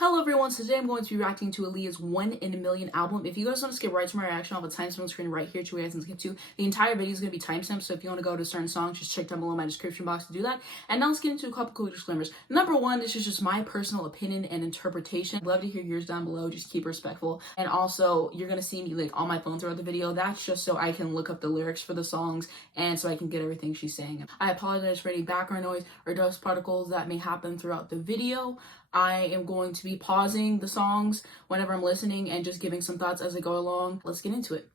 Hello everyone, so today I'm going to be reacting to Aaliyah's 1 in a Million album. If you guys want to skip right to my reaction, I'll have a timestamp on the screen right here to where you guys can skip to. The entire video is going to be timestamped, so if you want to go to certain songs, just check down below in my description box to do that. And now let's get into a couple quick disclaimers. Number one, this is just my personal opinion and interpretation. I'd love to hear yours down below, just keep it respectful. And also, you're going to see me like on my phone throughout the video. That's just so I can look up the lyrics for the songs and so I can get everything she's saying. I apologize for any background noise or dust particles that may happen throughout the video. I am going to be pausing the songs whenever I'm listening and just giving some thoughts as I go along. Let's get into it.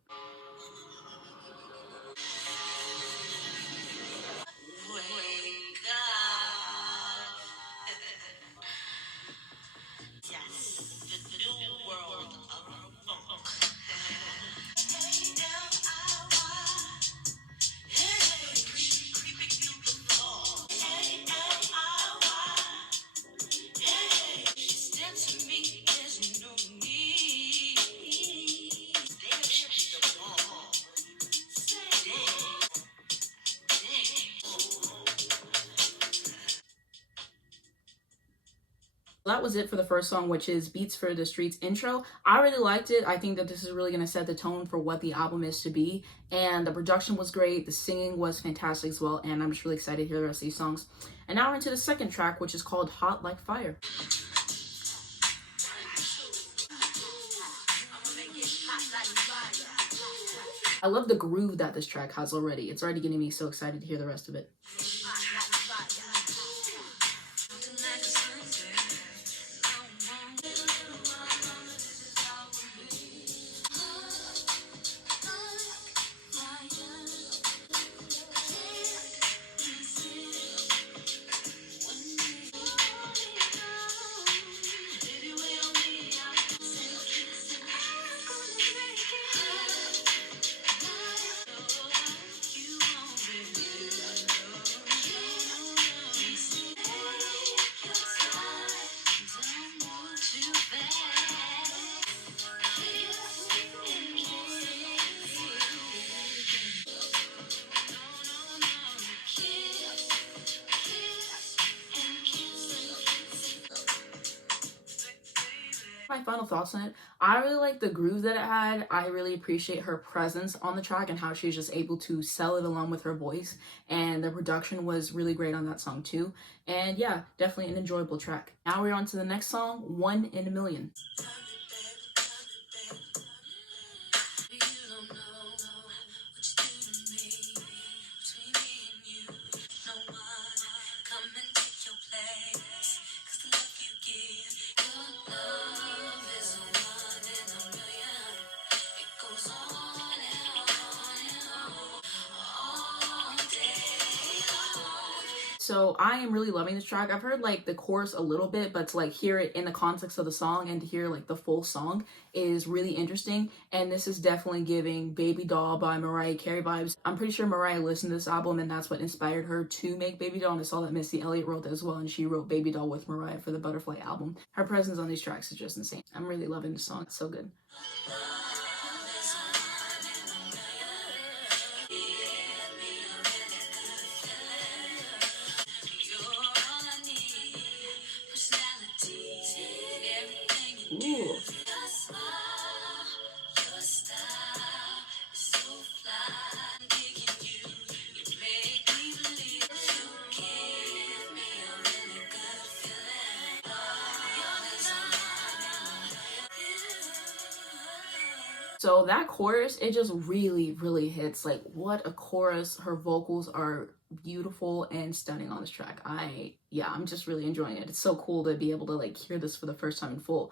That was it for the first song, which is Beats for the Streets intro. I really liked it. I think that this is really going to set the tone for what the album is to be. And the production was great. The singing was fantastic as well. And I'm just really excited to hear the rest of these songs. And now we're into the second track, which is called Hot Like Fire. I love the groove that this track has already. It's already getting me so excited to hear the rest of it. My final thoughts on it, I really like the groove that it had. I really appreciate her presence on the track and how she's just able to sell it along with her voice, and the production was really great on that song too. And yeah, definitely an enjoyable track. Now we're on to the next song, 1 in a Million. So I am really loving this track. I've heard like the chorus a little bit, but to like hear it in the context of the song and to hear like the full song is really interesting. And this is definitely giving Baby Doll by Mariah Carey vibes. I'm pretty sure Mariah listened to this album and that's what inspired her to make Baby Doll. And I saw that Missy Elliott wrote that as well, and she wrote Baby Doll with Mariah for the Butterfly album. Her presence on these tracks is just insane. I'm really loving this song. It's so good. Ooh. So that chorus, it just really hits. Like, what a chorus. Her vocals are beautiful and stunning on this track. I'm just really enjoying it. It's so cool to be able to like hear this for the first time in full.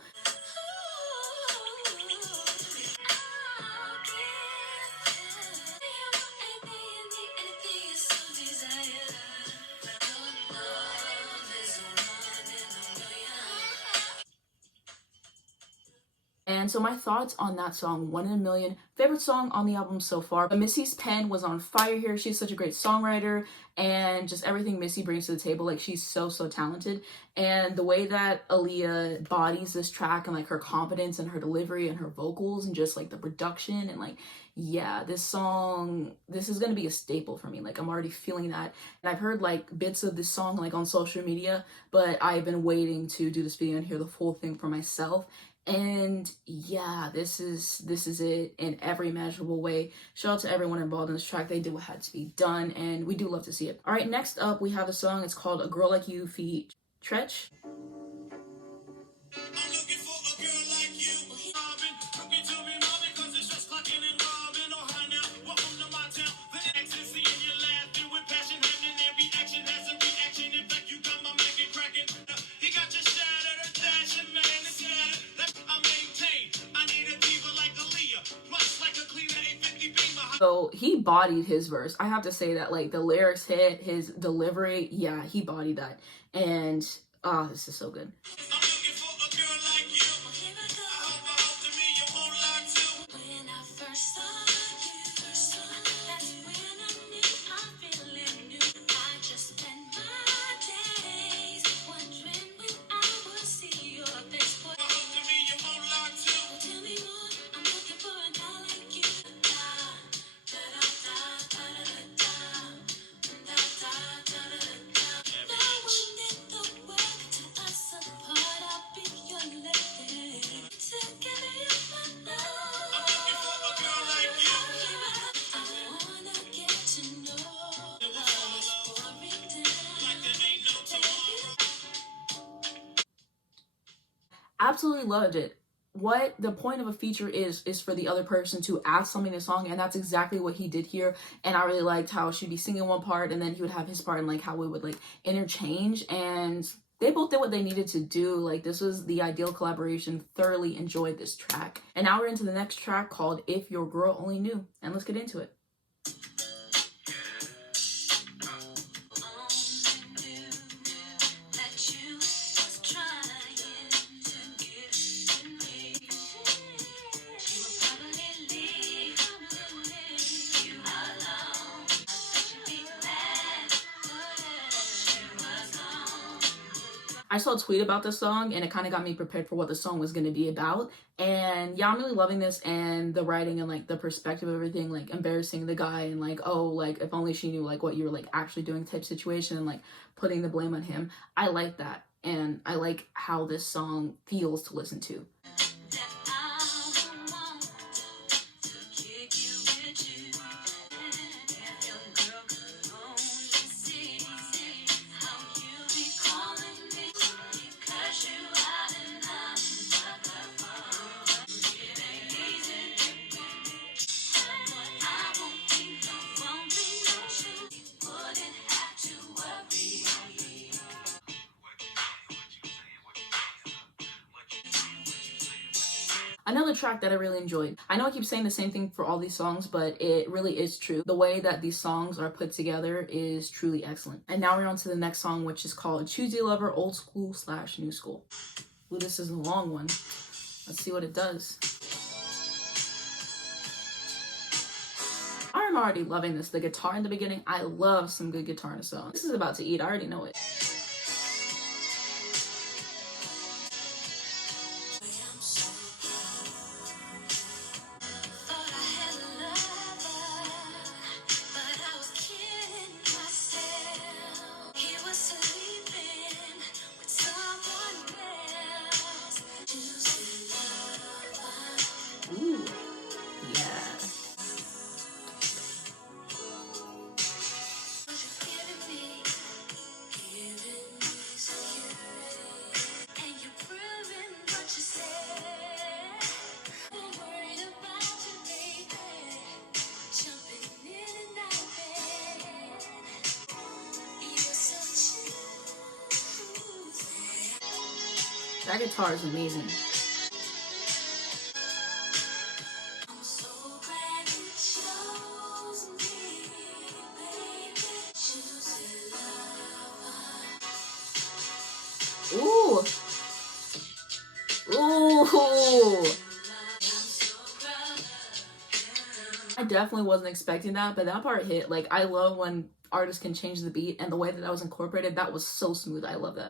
And so my thoughts on that song, One in a Million, favorite song on the album so far. But Missy's pen was on fire here. She's such a great songwriter, and just everything Missy brings to the table, like she's so talented. And the way that Aaliyah bodies this track, and like her confidence and her delivery and her vocals and just like the production, and like, yeah, this song, this is gonna be a staple for me. Like, I'm already feeling that. And I've heard like bits of this song like on social media, but I've been waiting to do this video and hear the full thing for myself. And yeah, this is it in every imaginable way. Shout out to everyone involved in this track. They did what had to be done, and we do love to see it. All right, next up we have a song. It's called A Girl Like You feat. Treach. So he bodied his verse. I have to say that, like, the lyrics hit, his delivery, yeah, he bodied that. And this is so good. Absolutely loved it. What the point of a feature is for the other person to add something to the song, and that's exactly what he did here. And I really liked how she'd be singing one part and then he would have his part, and like how we would like interchange, and they both did what they needed to do. Like, this was the ideal collaboration. Thoroughly enjoyed this track. And now we're into the next track called If Your Girl Only Knew, and let's get into it. I saw a tweet about this song, and it kind of got me prepared for what the song was going to be about. And yeah, I'm really loving this, and the writing and like the perspective of everything, like embarrassing the guy and like, oh, like if only she knew like what you were like actually doing type situation, and like putting the blame on him. I like that, and I like how this song feels to listen to. Another track that I really enjoyed. I know I keep saying the same thing for all these songs, but it really is true. The way that these songs are put together is truly excellent. And now we're on to the next song, which is called Choosey Lover, Old School / New School. Ooh, this is a long one. Let's see what it does. I'm already loving this. The guitar in the beginning, I love some good guitar in a song. This is about to eat, I already know it. Ooh, yeah. That guitar is amazing. Ooh. Ooh. definitely wasn't expecting that, but that part hit. Like, I love when artists can change the beat, and the way that that was incorporated, that was so smooth. I love that.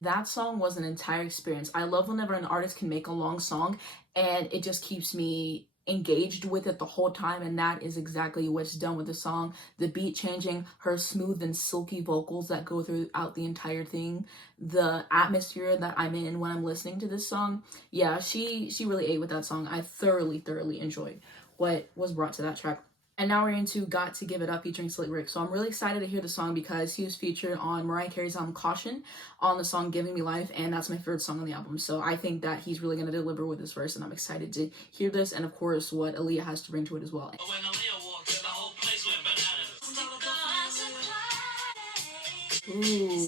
That song was an entire experience. I love whenever an artist can make a long song and it just keeps me engaged with it the whole time, and that is exactly what's done with the song. The beat changing, her smooth and silky vocals that go throughout the entire thing, the atmosphere that I'm in when I'm listening to this song. Yeah, she really ate with that song. I thoroughly enjoyed what was brought to that track. And now we're into Got to Give It Up featuring Slick Rick. So I'm really excited to hear the song because he was featured on Mariah Carey's album Caution on the song Giving Me Life, and that's my favorite song on the album. So I think that he's really going to deliver with this verse, and I'm excited to hear this and, of course, what Aaliyah has to bring to it as well. Ooh.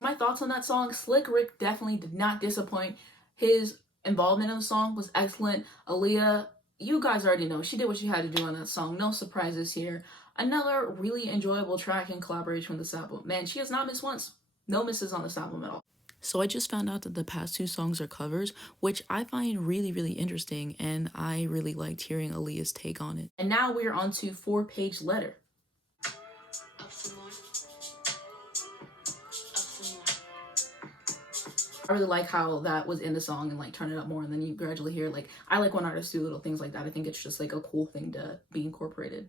My thoughts on that song: Slick Rick definitely did not disappoint. His involvement in the song was excellent. Aaliyah, you guys already know, she did what she had to do on that song. No surprises here. Another really enjoyable track in collaboration with this album. Man, she has not missed once. No misses on this album at all. So I just found out that the past two songs are covers, which I find really interesting, and I really liked hearing Aaliyah's take on it. And now we're on to 4-Page Letter. I really like how that was in the song and like turn it up more, and then you gradually hear, like, I like when artists do little things like that. I think it's just like a cool thing to be incorporated.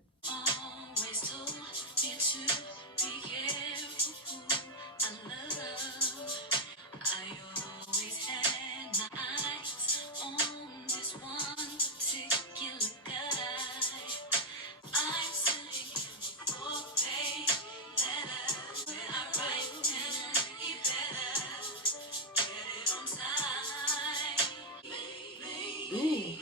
Ooh.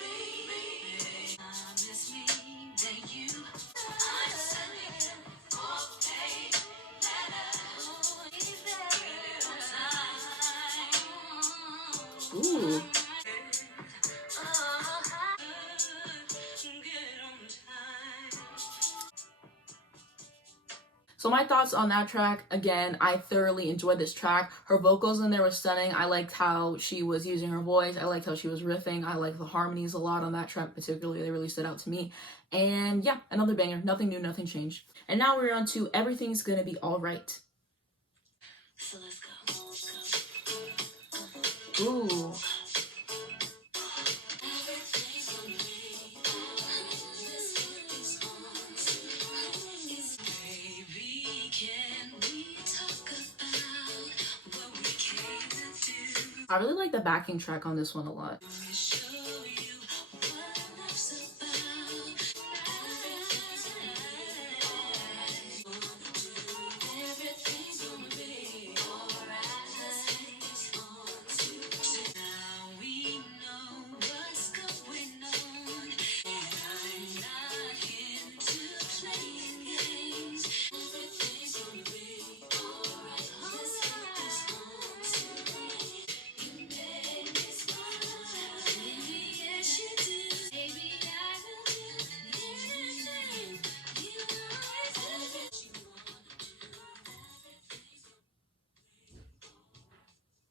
Ooh. So my thoughts on that track, again, I thoroughly enjoyed this track. Her vocals in there were stunning. I liked how she was using her voice. I liked how she was riffing. I liked the harmonies a lot on that track particularly. They really stood out to me. And yeah, another banger. Nothing new, nothing changed. And now we're on to Everything's Gonna Be Alright. So let's go. Ooh. I really like the backing track on this one a lot.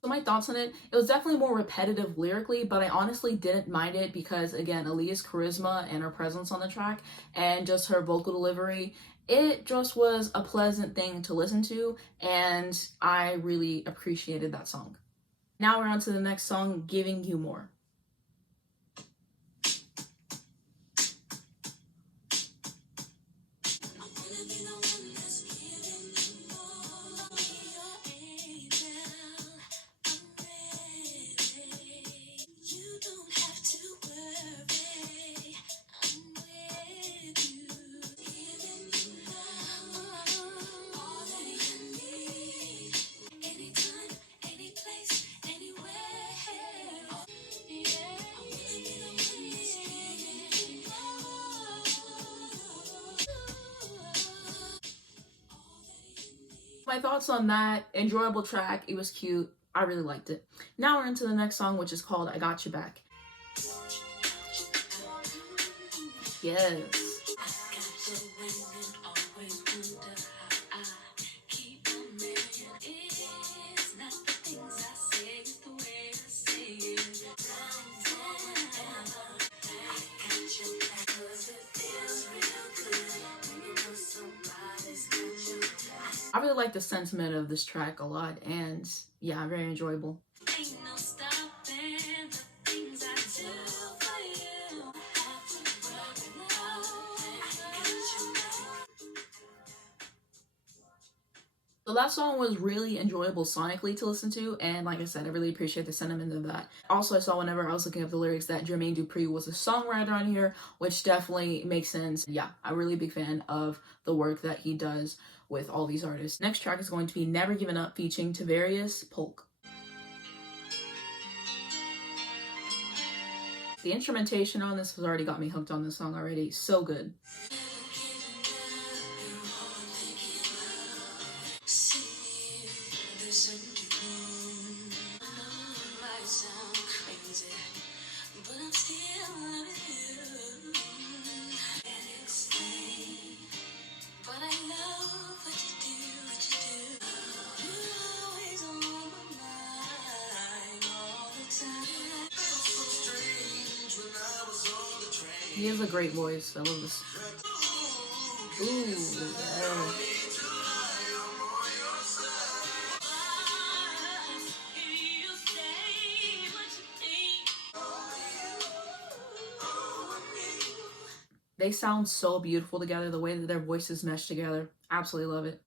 So my thoughts on it was definitely more repetitive lyrically, but I honestly didn't mind it because, again, Aaliyah's charisma and her presence on the track and just her vocal delivery, it just was a pleasant thing to listen to, and I really appreciated that song. Now we're on to the next song, Giving You More. My thoughts on that: enjoyable track, it was cute, I really liked it. Now we're into the next song, which is called I Got You Back. Yes. I really like the sentiment of this track a lot, and yeah, very enjoyable. So that song was really enjoyable sonically to listen to, and like I said, I really appreciate the sentiment of that. Also, I saw whenever I was looking up the lyrics that Jermaine Dupri was a songwriter on here, which definitely makes sense. Yeah, I'm a really big fan of the work that he does with all these artists. Next track is going to be Never Given Up featuring Tavarius, Polk. The instrumentation on this has already got me hooked on this song already. So good. He has a great voice. I love this. Ooh, yeah. They sound so beautiful together, the way that their voices mesh together. Absolutely love it.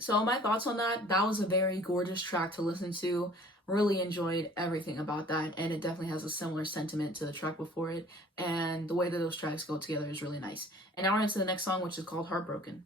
So my thoughts on that: that was a very gorgeous track to listen to. Really enjoyed everything about that, and it definitely has a similar sentiment to the track before it, and the way that those tracks go together is really nice. And now we're into the next song, which is called Heartbroken.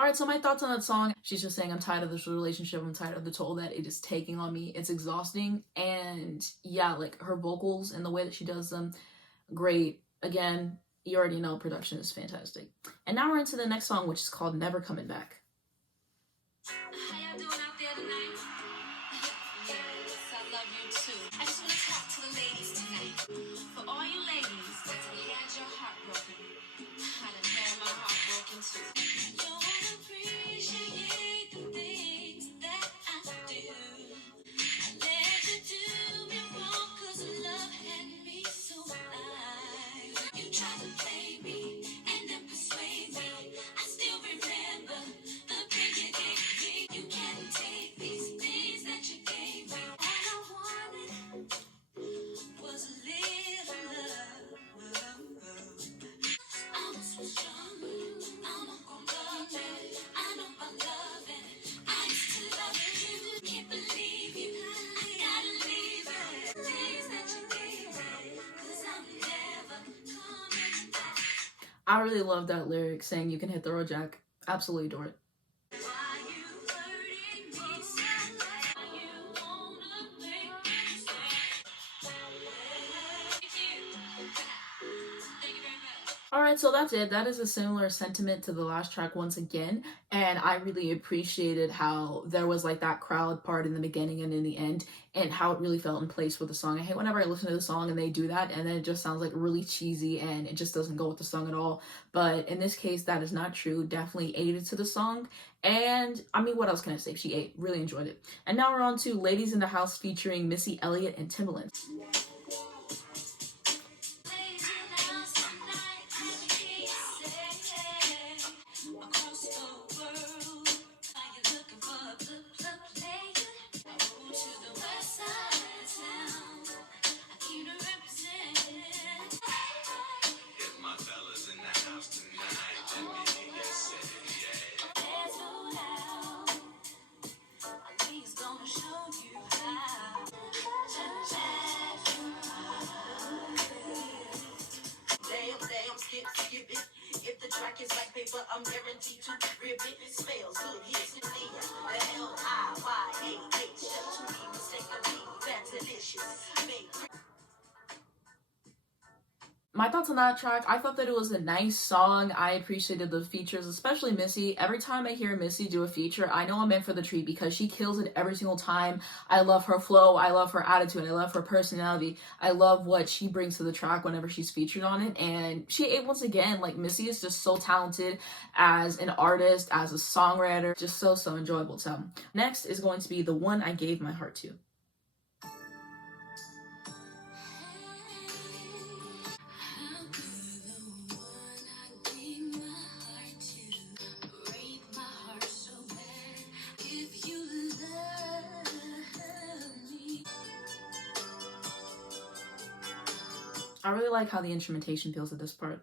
Alright, so my thoughts on that song: she's just saying, I'm tired of this relationship, I'm tired of the toll that it is taking on me, it's exhausting. And yeah, like her vocals and the way that she does them, great. Again, you already know production is fantastic. And now we're into the next song, which is called Never Coming Back. How y'all doing out there tonight? Yes, I love you too. I just want to talk to the ladies tonight. For all you ladies that had your heart broken, I done had my heart broken too. I really love that lyric saying you can hit the road, Jack. Absolutely adore it. Alright, so that's it. That is a similar sentiment to the last track once again. And I really appreciated how there was like that crowd part in the beginning and in the end, and how it really felt in place with the song. I hate whenever I listen to the song and they do that and then it just sounds like really cheesy and it just doesn't go with the song at all. But in this case, that is not true. Definitely aided to the song. And I mean, what else can I say? She ate. Really enjoyed it. And now we're on to Ladies in the House featuring Missy Elliott and Timbaland. If the track is like paper, I'm guaranteed to rip it. Spells good, hits and Leah. The L-I-Y-A-H. To be mistakenly, that's delicious. My thoughts on that track, I thought that it was a nice song. I appreciated the features, especially Missy. Every time I hear Missy do a feature, I know I'm in for the treat because she kills it every single time. I love her flow, I love her attitude, I love her personality. I love what she brings to the track whenever she's featured on it. And once again, like, Missy is just so talented as an artist, as a songwriter, just so enjoyable. So next is going to be The One I Gave My Heart To. I really like how the instrumentation feels at this part.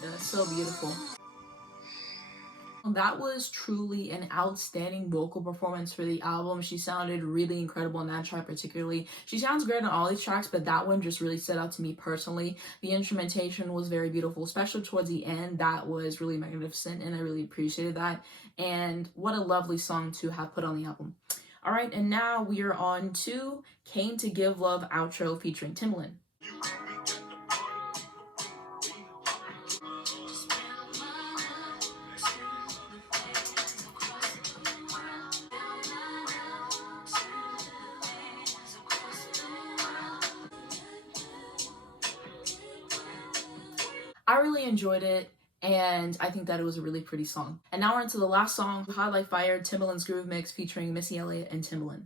Yeah, that's so beautiful. That was truly an outstanding vocal performance for the album. She sounded really incredible in that track particularly. She sounds great on all these tracks, but that one just really stood out to me personally. The instrumentation was very beautiful, especially towards the end. That was really magnificent, and I really appreciated that. And what a lovely song to have put on the album. All right, and now we are on to Came to Give Love outro featuring Timbaland. I really enjoyed it, and I think that it was a really pretty song. And now we're into the last song, Hot Like Fire, Timbaland's Groove Mix featuring Missy Elliott and Timbaland.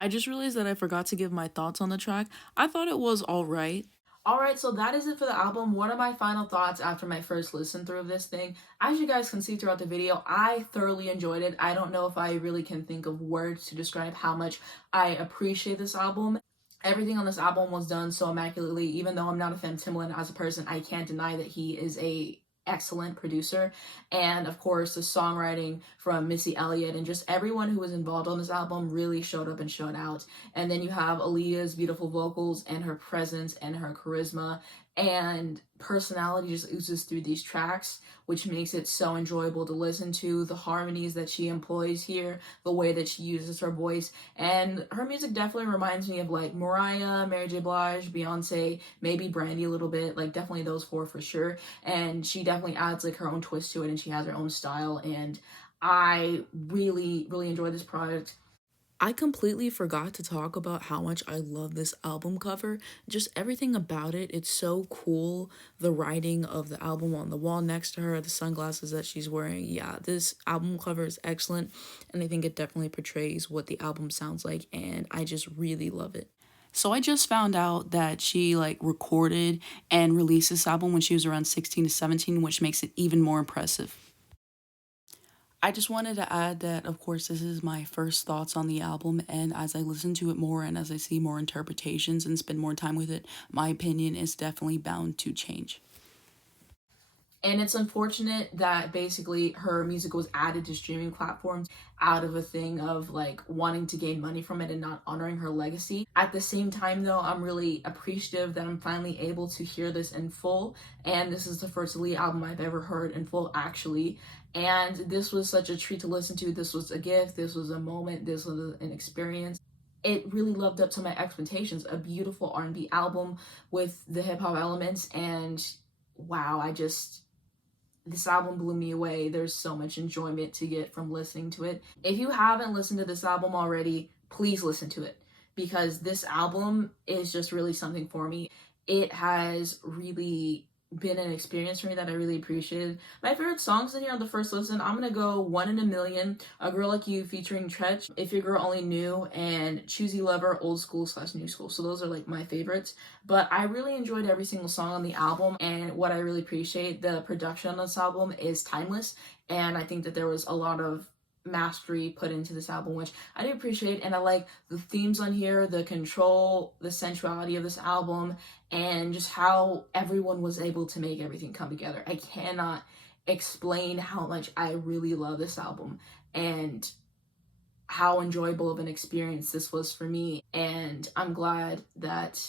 I just realized that I forgot to give my thoughts on the track. I thought it was alright. Alright, so that is it for the album. What are my final thoughts after my first listen through of this thing? As you guys can see throughout the video, I thoroughly enjoyed it. I don't know if I really can think of words to describe how much I appreciate this album. Everything on this album was done so immaculately. Even though I'm not a fan of Timbaland as a person, I can't deny that he is a excellent producer. And of course, the songwriting from Missy Elliott and just everyone who was involved on this album really showed up and showed out. And then you have Aaliyah's beautiful vocals and her presence and her charisma and personality just oozes through these tracks, which makes it so enjoyable to listen to. The harmonies that she employs here, the way that she uses her voice, and her music definitely reminds me of like Mariah, Mary J. Blige, Beyonce, maybe Brandy a little bit, like definitely those four for sure. And she definitely adds like her own twist to it, and she has her own style, and I really enjoy this product. I completely forgot to talk about how much I love this album cover. Just everything about it. It's so cool. The writing of the album on the wall next to her, the sunglasses that she's wearing. Yeah, this album cover is excellent, and I think it definitely portrays what the album sounds like, and I just really love it. So I just found out that she like recorded and released this album when she was around 16 to 17, which makes it even more impressive. I just wanted to add that, of course, this is my first thoughts on the album, and as I listen to it more and as I see more interpretations and spend more time with it, my opinion is definitely bound to change. And it's unfortunate that basically her music was added to streaming platforms out of a thing of like wanting to gain money from it and not honoring her legacy. At the same time, though, I'm really appreciative that I'm finally able to hear this in full. And this is the first Aaliyah album I've ever heard in full, actually. And this was such a treat to listen to. This was a gift. This was a moment. This was an experience. It really lived up to my expectations. A beautiful R&B album with the hip hop elements, and wow, this album blew me away. There's so much enjoyment to get from listening to it. If you haven't listened to this album already, please listen to it, because this album is just really something for me. It has really been an experience for me that I really appreciated. My favorite songs in here on the first listen, I'm gonna go One in a Million, A Girl Like You featuring Treach, If Your Girl Only Knew, and Choosey Lover, Old School / New School. So those are like my favorites. But I really enjoyed every single song on the album, and what I really appreciate, the production on this album is timeless, and I think that there was a lot of mastery put into this album, which I do appreciate. And I like the themes on here, the control, the sensuality of this album, and just how everyone was able to make everything come together. I cannot explain how much I really love this album and how enjoyable of an experience this was for me. And I'm glad that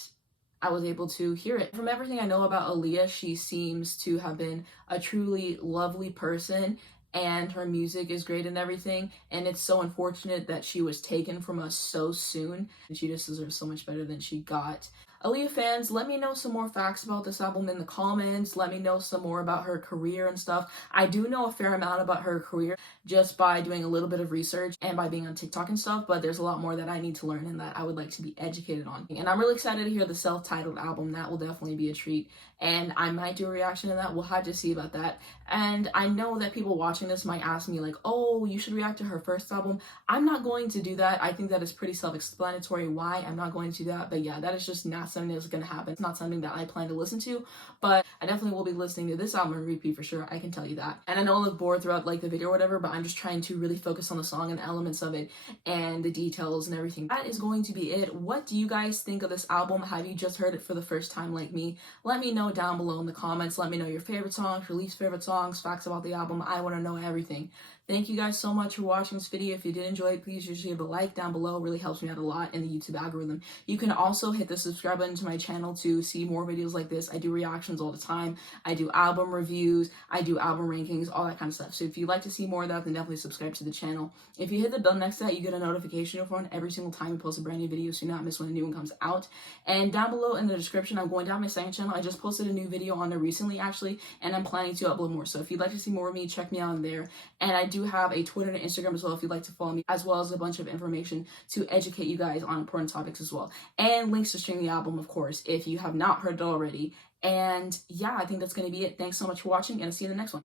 I was able to hear it. From everything I know about Aaliyah, she seems to have been a truly lovely person, and her music is great and everything. And it's so unfortunate that she was taken from us so soon, and she just deserves so much better than she got. Aaliyah fans, let me know some more facts about this album in the comments. Let me know some more about her career and stuff. I do know a fair amount about her career just by doing a little bit of research and by being on TikTok and stuff, but there's a lot more that I need to learn and that I would like to be educated on. And I'm really excited to hear the self-titled album. That will definitely be a treat, and I might do a reaction to that. We'll have to see about that. And I know that people watching this might ask me like, oh, you should react to her first album. I'm not going to do that. I think that is pretty self-explanatory why I'm not going to do that. But yeah, that is just not something that's going to happen. It's not something that I plan to listen to, but I definitely will be listening to this album on repeat for sure. I can tell you that. And I know I look bored throughout like the video or whatever, but I'm just trying to really focus on the song and the elements of it and the details and everything. That is going to be it. What do you guys think of this album? Have you just heard it for the first time like me? Let me know down below in the comments. Let me know your favorite songs, your least favorite songs, facts about the album. I want to know everything. Thank you guys so much for watching this video. If you did enjoy it, please just leave a like down below. It really helps me out a lot in the YouTube algorithm. You can also hit the subscribe button to my channel to see more videos like this. I do reactions all the time. I do album reviews. I do album rankings, all that kind of stuff. So if you'd like to see more of that, then definitely subscribe to the channel. If you hit the bell next to that, you get a notification on your phone every single time we post a brand new video, so you not miss when a new one comes out. And down below in the description, I'm going down my second channel. I just posted a new video on there recently, actually, and I'm planning to upload more. So if you'd like to see more of me, check me out on there. And I do have a Twitter and Instagram as well if you'd like to follow me, as well as a bunch of information to educate you guys on important topics as well. And links to stream the album, of course, if you have not heard it already. And yeah, I think that's going to be it. Thanks so much for watching, and I'll see you in the next one.